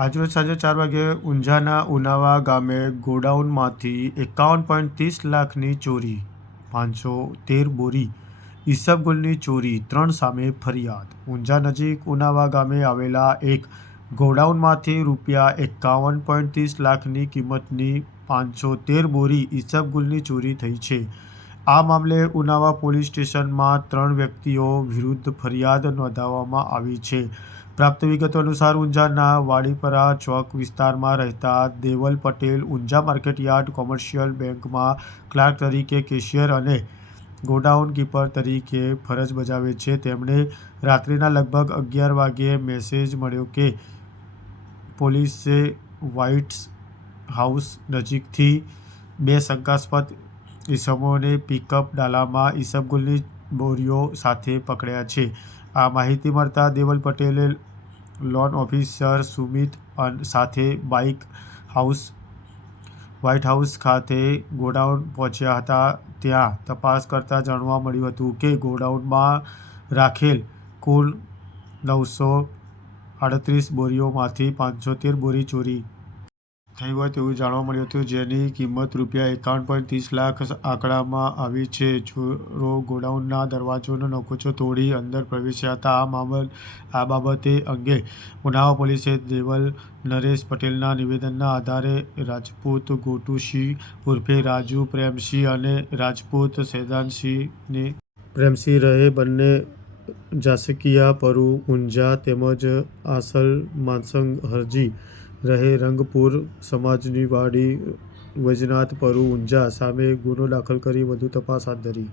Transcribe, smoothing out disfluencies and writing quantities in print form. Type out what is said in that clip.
આજરોજ સાંજે 4 વાગ્યે ઊંઝાના ઉનાવા ગામે ગોડાઉનમાંથી 51.30 લાખની ચોરી, 513 બોરી ઈસબગુલની ચોરી, 3 સામે ફરિયાદ. ઊંઝા નજીક ઉનાવા ગામે આવેલા એક ગોડાઉનમાંથી ₹51.30 લાખની કિંમતની 513 બોરી ઈસબગુલની ચોરી થઈ છે. આ મામલે ઉનાવા પોલીસ સ્ટેશનમાં 3 વ્યક્તિઓ વિરુદ્ધ ફરિયાદ નોંધાવવામાં આવી છે. પ્રાપ્ત વિગતો અનુસાર ઊંઝાના વાડીપરા ચોક વિસ્તારમાં રહેતા દેવલ પટેલ ઊંઝા માર્કેટયાર્ડ કોમર્શિયલ બેંકમાં ક્લાર્ક તરીકે કેશિયર અને ગોડાઉન કીપર તરીકે ફરજ બજાવે છે. તેમણે રાત્રિના લગભગ 11 વાગ્યે મેસેજ મળ્યો કે પોલીસે વ્હાઇટ હાઉસ નજીકથી 2 શંકાસ્પદ ઇસમોને પિકઅપ ડાલામાં ઈસબગુલની બોરીઓ સાથે પકડ્યા છે. આ માહિતી મળતા દેવલ પટેલે લોન ઓફિસર સુમિત સાથે વ્હાઇટ હાઉસ ખાતે ગોડાઉન પહોંચ્યા હતા. ત્યાં તપાસ કરતા જાણવા મળ્યું હતું કે ગોડાઉનમાં રાખેલ કુલ 938 બોરીઓમાંથી 513 બોરી ચોરી થઈ હોય તેવું જાણવા મળ્યું હતું, જેની કિંમત ₹51.30 લાખ આંકવામાં આવી છે. ચોરો ગોડાઉનના દરવાજાનો નકુચો તોડી અંદર પ્રવેશ્યા હતા. આ બાબતે અંગે ઉનાવા પોલીસે દેવલ નરેશ પટેલના નિવેદનના આધારે રાજપૂત ગોટુસિંહ ઉર્ફે રાજુ પ્રેમસિંહ અને રાજપૂત સૈદાનસિંહને પ્રેમસિંહ રહે બંને જાસકીયા પરુ ઊંઝા તેમજ આસલ માનસંગ હરજી રહે રંગપુર સમાજની વાડી વૈજનાથ પરુ ઊંઝા સામે ગુનો દાખલ કરી વધુ તપાસ હાથ ધરી.